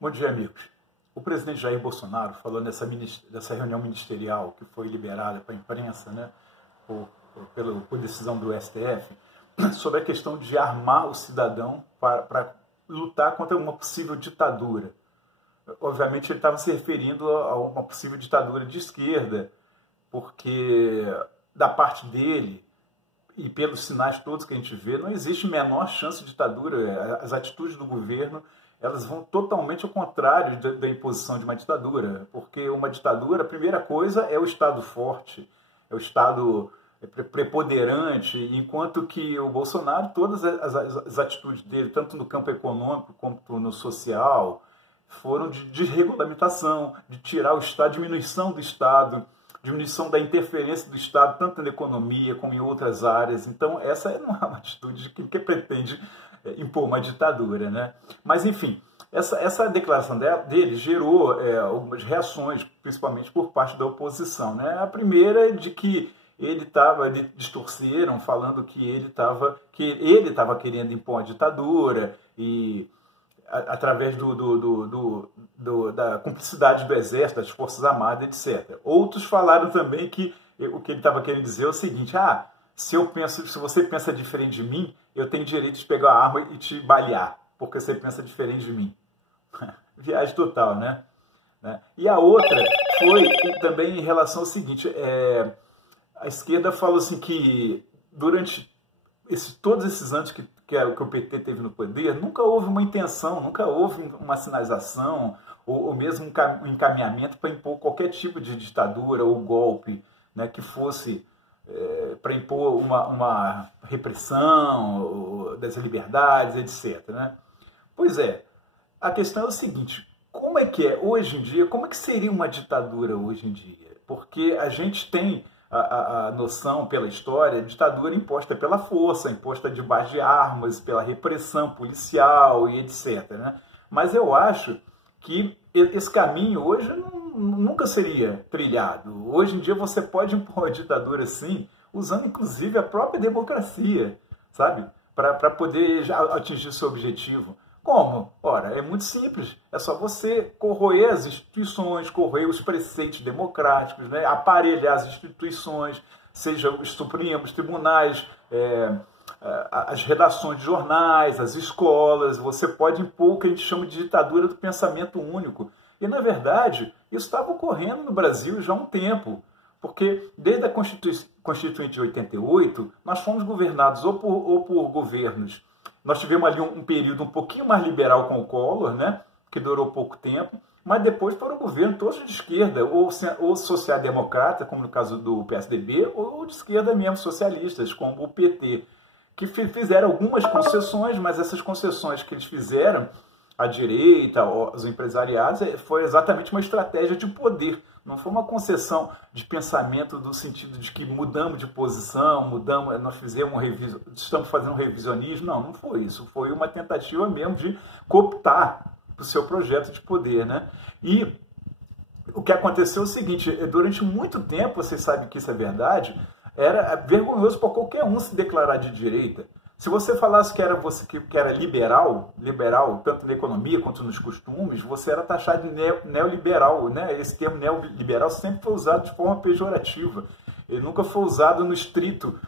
Bom dia, amigos. O presidente Jair Bolsonaro falou dessa reunião ministerial que foi liberada para a imprensa, né, por decisão do STF, sobre a questão de armar o cidadão para lutar contra uma possível ditadura. Obviamente ele estava se referindo a uma possível ditadura de esquerda, porque da parte dele, e pelos sinais todos que a gente vê, não existe menor chance de ditadura. As atitudes do governo, elas vão totalmente ao contrário da imposição de uma ditadura, porque uma ditadura, a primeira coisa é o Estado forte, é o Estado preponderante, enquanto que o Bolsonaro, todas as atitudes dele, tanto no campo econômico quanto no social, foram de desregulamentação, de tirar o Estado, diminuição do Estado, diminuição da interferência do Estado, tanto na economia como em outras áreas. Então, essa não é uma atitude de quem pretende impor uma ditadura, né? Mas, enfim, essa declaração dele gerou algumas reações, principalmente por parte da oposição, né? A primeira é de que distorceram, falando que ele estava querendo impor uma ditadura e através da cumplicidade do Exército, das Forças Armadas, etc. Outros falaram também que o que ele estava querendo dizer é o seguinte: se você pensa diferente de mim, eu tenho direito de pegar a arma e te balear, porque você pensa diferente de mim. Viagem total, né? E a outra foi também em relação ao seguinte: a esquerda falou assim que durante todos esses anos que o PT teve no poder, nunca houve uma intenção, nunca houve uma sinalização ou mesmo um encaminhamento para impor qualquer tipo de ditadura ou golpe, né, que fosse para impor uma repressão das liberdades, etc. Né? Pois é, a questão é o seguinte: como é que hoje em dia, como é que seria uma ditadura hoje em dia? Porque a gente tem a noção pela história, ditadura imposta pela força, imposta debaixo de armas, pela repressão policial e etc. Né? Mas eu acho que esse caminho hoje nunca seria trilhado. Hoje em dia você pode impor a ditadura sim, usando inclusive a própria democracia, sabe? Para poder já atingir seu objetivo. Como? Ora, é muito simples. É só você corroer as instituições, corroer os preceitos democráticos, né? Aparelhar as instituições, seja os Supremos, tribunais, as redações de jornais, as escolas. Você pode impor o que a gente chama de ditadura do pensamento único. E, na verdade, isso estava ocorrendo no Brasil já há um tempo. Porque desde a Constituinte de 88, nós fomos governados ou por governos. Nós tivemos ali um período um pouquinho mais liberal com o Collor, né, que durou pouco tempo, mas depois foram governos todos de esquerda, ou social-democrata, como no caso do PSDB, ou de esquerda mesmo, socialistas, como o PT, que fizeram algumas concessões, mas essas concessões que eles fizeram à direita, aos empresariados, foi exatamente uma estratégia de poder. Não foi uma concessão de pensamento no sentido de que mudamos de posição, nós estamos fazendo um revisionismo. Não foi isso. Foi uma tentativa mesmo de cooptar o seu projeto de poder, né? E o que aconteceu é o seguinte: durante muito tempo, vocês sabem que isso é verdade, era vergonhoso para qualquer um se declarar de direita. Se você falasse que era liberal, tanto na economia quanto nos costumes, você era taxado de neoliberal, né? Esse termo neoliberal sempre foi usado de forma pejorativa. Ele nunca foi usado no estrito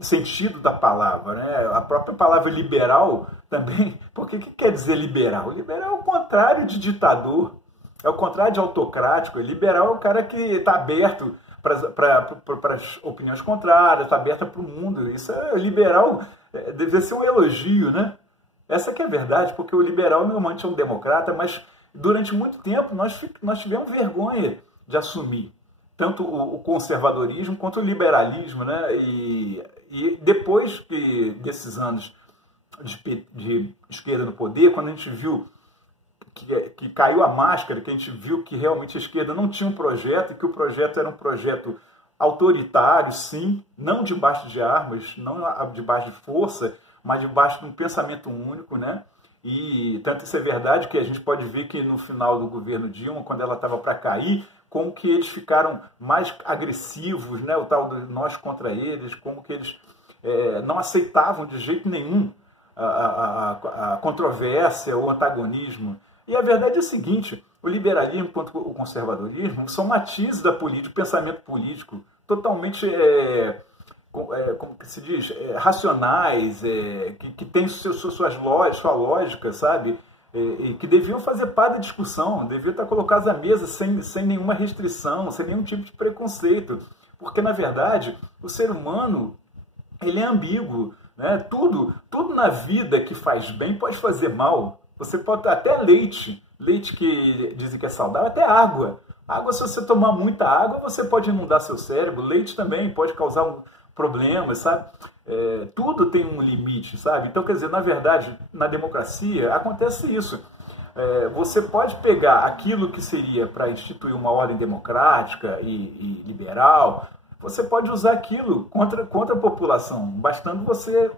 sentido da palavra, né? A própria palavra liberal também, porque o que quer dizer liberal? Liberal é o contrário de ditador, é o contrário de autocrático. Liberal é o cara que está aberto para as opiniões contrárias, está aberta para o mundo. Isso é liberal, deve ser um elogio, né? Essa que é a verdade, porque o liberal normalmente é um democrata, mas durante muito tempo nós tivemos vergonha de assumir tanto o conservadorismo quanto o liberalismo, né? E depois desses anos de esquerda no poder, quando a gente viu que caiu a máscara, que a gente viu que realmente a esquerda não tinha um projeto, e que o projeto era um projeto autoritário, sim, não debaixo de armas, não debaixo de força, mas debaixo de um pensamento único, né? E tanto isso é verdade que a gente pode ver que no final do governo Dilma, quando ela estava para cair, como que eles ficaram mais agressivos, né? O tal do nós contra eles, como que eles não aceitavam de jeito nenhum a controvérsia, o antagonismo. E a verdade é a seguinte, o liberalismo quanto o conservadorismo são matizes da política, do pensamento político, totalmente, como que se diz, racionais, que têm sua lógica, sabe? E que deviam fazer parte da discussão, deviam estar colocados à mesa sem nenhuma restrição, sem nenhum tipo de preconceito. Porque, na verdade, o ser humano ele é ambíguo, né? Tudo na vida que faz bem pode fazer mal. Você pode ter até leite que dizem que é saudável, até água. Água, se você tomar muita água, você pode inundar seu cérebro. Leite também pode causar problemas, sabe? Tudo tem um limite, sabe? Então, quer dizer, na verdade, na democracia acontece isso. Você pode pegar aquilo que seria para instituir uma ordem democrática e liberal, você pode usar aquilo contra a população, bastando você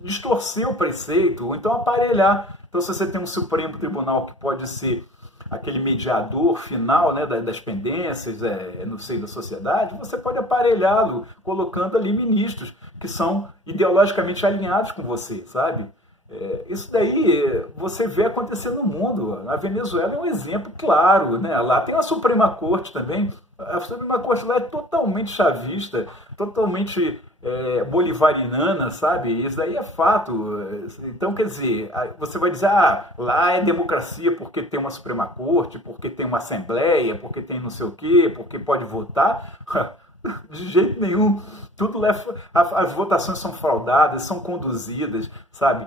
distorcer o preceito, ou então aparelhar. Então, se você tem um Supremo Tribunal que pode ser aquele mediador final, né, das pendências no seio da sociedade, você pode aparelhá-lo colocando ali ministros que são ideologicamente alinhados com você, sabe? Isso daí você vê acontecer no mundo. A Venezuela é um exemplo claro, né? Lá tem a Suprema Corte também. A Suprema Corte lá é totalmente chavista, totalmente bolivariana, sabe? Isso daí é fato. Então, quer dizer, você vai dizer, lá é democracia porque tem uma Suprema Corte, porque tem uma Assembleia, porque tem não sei o quê, porque pode votar. De jeito nenhum. Tudo as votações são fraudadas, são conduzidas, sabe?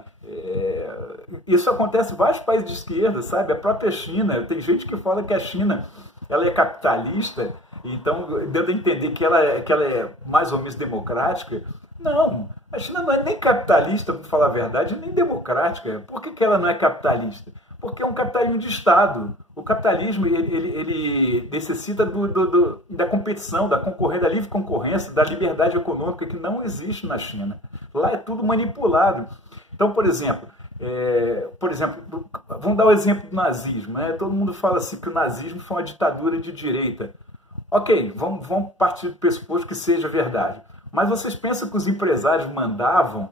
Isso acontece em vários países de esquerda, sabe? A própria China, tem gente que fala que a China ela é capitalista, então dando a entender que ela é mais ou menos democrática. Não, a China não é nem capitalista, para falar a verdade, nem democrática. Por que ela não é capitalista? Porque é um capitalismo de Estado. O capitalismo ele necessita da competição, da livre concorrência, da liberdade econômica que não existe na China. Lá é tudo manipulado. Então, por exemplo, vamos dar o exemplo do nazismo. Né? Todo mundo fala assim que o nazismo foi uma ditadura de direita. Ok, vamos partir do pressuposto que seja verdade. Mas vocês pensam que os empresários mandavam,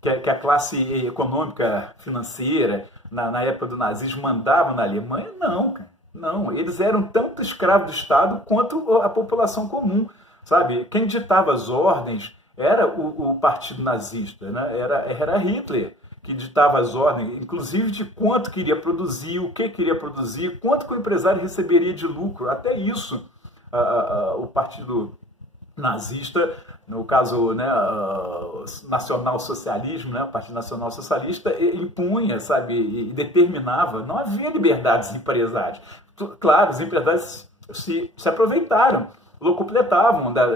que a classe econômica financeira, na época do nazismo, mandavam na Alemanha? Não, cara. Não, eles eram tanto escravos do Estado quanto a população comum, sabe? Quem ditava as ordens era o partido nazista, né? Era Hitler que ditava as ordens, inclusive de quanto queria produzir, o que queria produzir, quanto que o empresário receberia de lucro. Até isso o partido nazista, no caso, né, nacional-socialismo, né, o Partido Nacional Socialista, impunha, sabe, e determinava. Não havia liberdades empresárias. Claro, os empresários se aproveitaram,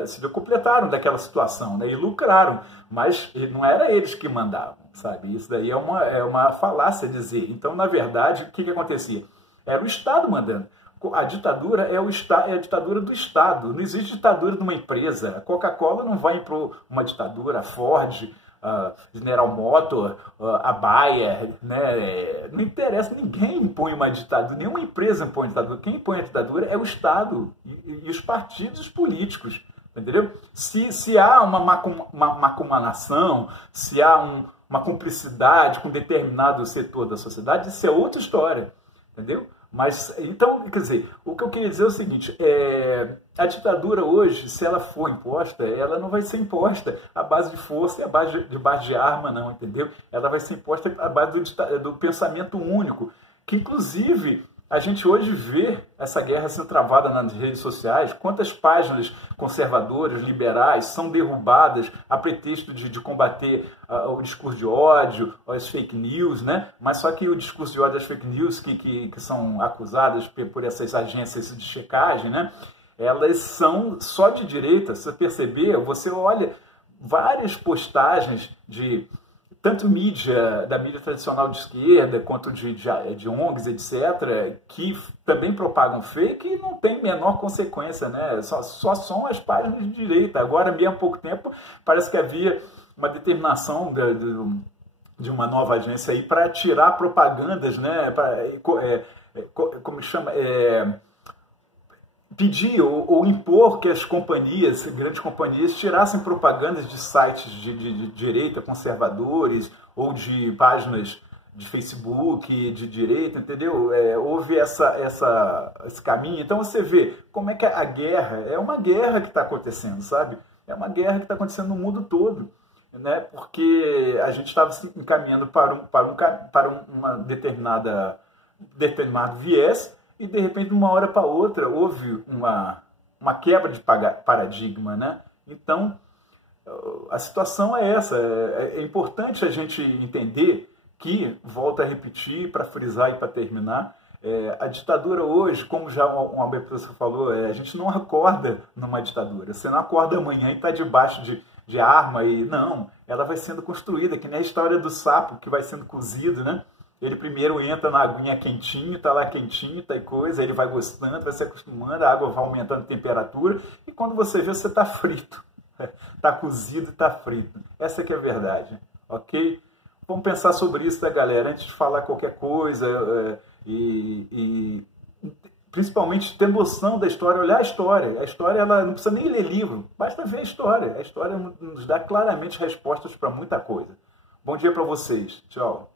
se locupletaram daquela situação, né, e lucraram, mas não era eles que mandavam, sabe? Isso daí é uma falácia dizer. Então, na verdade, o que acontecia? Era o Estado mandando. A ditadura é a ditadura do Estado. Não existe ditadura de uma empresa. A Coca-Cola não vai para uma ditadura, a Ford, a General Motors, a Bayer, né? Não interessa, ninguém impõe uma ditadura, nenhuma empresa impõe ditadura. Quem impõe a ditadura é o Estado e os partidos políticos, entendeu? Se há uma macumanação, se há uma cumplicidade com determinado setor da sociedade, isso é outra história, entendeu? Mas, então, quer dizer, o que eu queria dizer é o seguinte, a ditadura hoje, se ela for imposta, ela não vai ser imposta à base de força e à base de arma, não, entendeu? Ela vai ser imposta à base do pensamento único, que inclusive a gente hoje vê essa guerra sendo travada nas redes sociais, quantas páginas conservadoras, liberais, são derrubadas a pretexto de combater o discurso de ódio, as fake news, né? Mas só que o discurso de ódio, as fake news que são acusadas por essas agências de checagem, né? Elas são só de direita. Se você perceber, você olha várias postagens tanto da mídia tradicional de esquerda, quanto de ONGs, etc., que também propagam fake e não tem menor consequência, né? Só são as páginas de direita. Agora, mesmo há pouco tempo, parece que havia uma determinação de uma nova agência aí para tirar propagandas, né? Como chama? Pedir ou impor que as grandes companhias, tirassem propagandas de sites de direita, conservadores, ou de páginas de Facebook, de direita, entendeu? Houve esse caminho. Então você vê como é que a guerra, é uma guerra que está acontecendo, sabe? É uma guerra que está acontecendo no mundo todo, né? Porque a gente estava se encaminhando para uma determinado viés e, de repente, de uma hora para outra, houve uma quebra de paradigma, né? Então, a situação é essa. É importante a gente entender que, volto a repetir, para frisar e para terminar, a ditadura hoje, como já uma pessoa falou, a gente não acorda numa ditadura. Você não acorda amanhã e está debaixo de arma. Não, ela vai sendo construída, que nem a história do sapo que vai sendo cozido, né? Ele primeiro entra na aguinha quentinho, tá lá quentinho, tá coisa, aí ele vai gostando, vai se acostumando, a água vai aumentando a temperatura, e quando você vê, você tá frito. Tá cozido e tá frito. Essa que é a verdade, ok? Vamos pensar sobre isso, tá, galera? Antes de falar qualquer coisa, principalmente ter noção da história, olhar a história. A história, ela não precisa nem ler livro, basta ver a história. A história nos dá claramente respostas para muita coisa. Bom dia para vocês. Tchau.